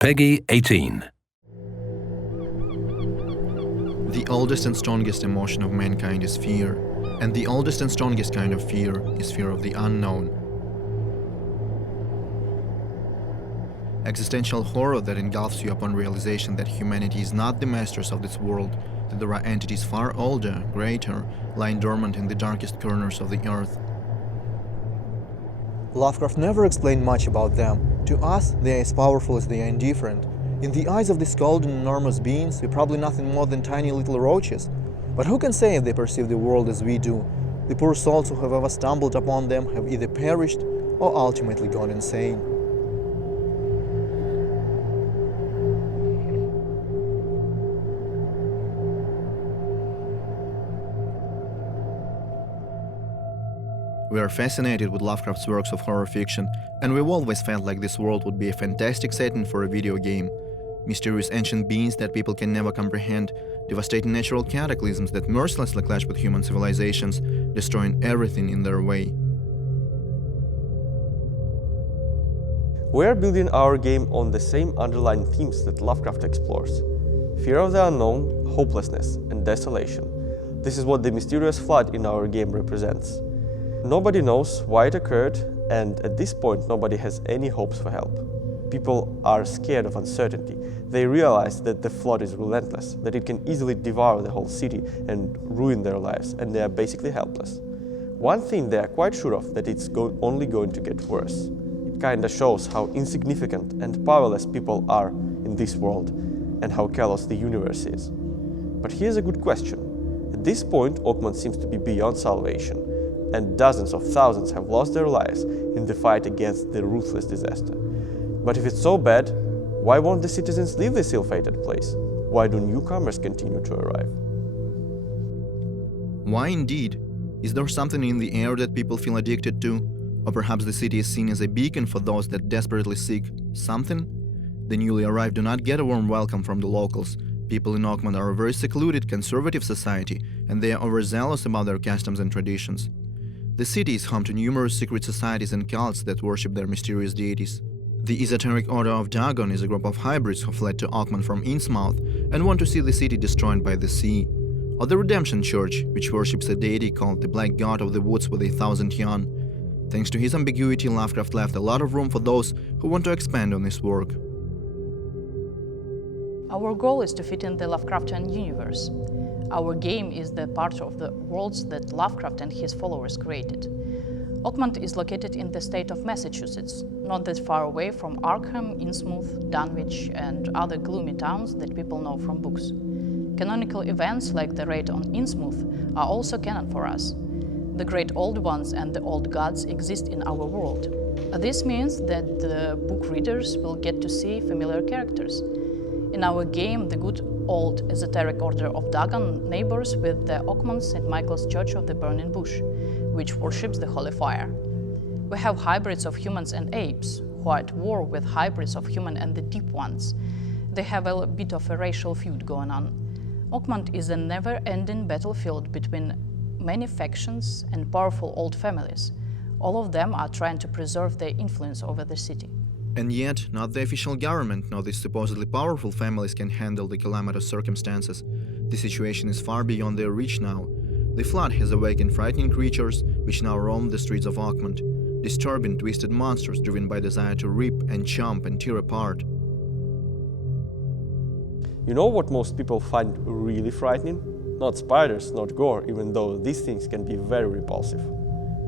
Peggy 18. The oldest and strongest emotion of mankind is fear, and the oldest and strongest kind of fear is fear of the unknown. Existential horror that engulfs you upon realization that humanity is not the masters of this world, that there are entities far older, greater, lying dormant in the darkest corners of the earth. Lovecraft never explained much about them. To us, they are as powerful as they are indifferent. In the eyes of these cold and enormous beings, we're probably nothing more than tiny little roaches. But who can say if they perceive the world as we do? The poor souls who have ever stumbled upon them have either perished or ultimately gone insane. We are fascinated with Lovecraft's works of horror fiction, and we've always felt like this world would be a fantastic setting for a video game. Mysterious ancient beings that people can never comprehend, devastating natural cataclysms that mercilessly clash with human civilizations, destroying everything in their way. We're building our game on the same underlying themes that Lovecraft explores: fear of the unknown, hopelessness, and desolation. This is what the mysterious flood in our game represents. Nobody knows why it occurred, and at this point nobody has any hopes for help. People are scared of uncertainty. They realize that the flood is relentless, that it can easily devour the whole city and ruin their lives, and they are basically helpless. One thing they are quite sure of, that it's only going to get worse. It kinda shows how insignificant and powerless people are in this world, and how callous the universe is. But here's a good question. At this point, Oakmont seems to be beyond salvation, and dozens of thousands have lost their lives in the fight against the ruthless disaster. But if it's so bad, why won't the citizens leave this ill-fated place? Why do newcomers continue to arrive? Why indeed? Is there something in the air that people feel addicted to? Or perhaps the city is seen as a beacon for those that desperately seek something? The newly arrived do not get a warm welcome from the locals. People in Oakmont are a very secluded, conservative society, and they are overzealous about their customs and traditions. The city is home to numerous secret societies and cults that worship their mysterious deities. The Esoteric Order of Dagon is a group of hybrids who fled to Oakmont from Innsmouth and want to see the city destroyed by the sea. Or the Redemption Church, which worships a deity called the Black God of the Woods with 1,000 Yon. Thanks to his ambiguity, Lovecraft left a lot of room for those who want to expand on his work. Our goal is to fit in the Lovecraftian universe. Our game is the part of the worlds that Lovecraft and his followers created. Oakmont is located in the state of Massachusetts, not that far away from Arkham, Innsmouth, Dunwich, and other gloomy towns that people know from books. Canonical events like the raid on Innsmouth are also canon for us. The great old ones and the old gods exist in our world. This means that the book readers will get to see familiar characters. In our game, the good old Esoteric Order of Dagon neighbors with the Oakmont St. Michael's Church of the Burning Bush, which worships the Holy Fire. We have hybrids of humans and apes, who are at war with hybrids of human and the Deep Ones. They have a bit of a racial feud going on. Oakmont is a never-ending battlefield between many factions and powerful old families. All of them are trying to preserve their influence over the city. And yet, not the official government nor the supposedly powerful families can handle the calamitous circumstances. The situation is far beyond their reach now. The flood has awakened frightening creatures which now roam the streets of Oakmont, disturbing, twisted monsters driven by desire to rip and chomp and tear apart. You know what most people find really frightening? Not spiders, not gore, even though these things can be very repulsive.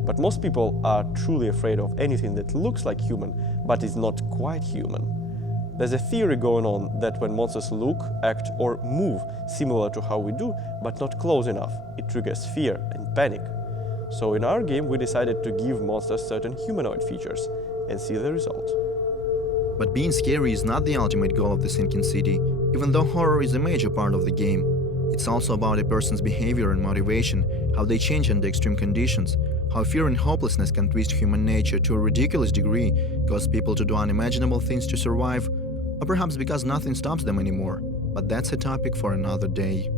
But most people are truly afraid of anything that looks like human, but is not quite human. There's a theory going on that when monsters look, act, or move similar to how we do, but not close enough, it triggers fear and panic. So in our game, we decided to give monsters certain humanoid features and see the result. But being scary is not the ultimate goal of the sinking city, even though horror is a major part of the game. It's also about a person's behavior and motivation, how they change under extreme conditions, how fear and hopelessness can twist human nature to a ridiculous degree, cause people to do unimaginable things to survive, or perhaps because nothing stops them anymore. But that's a topic for another day.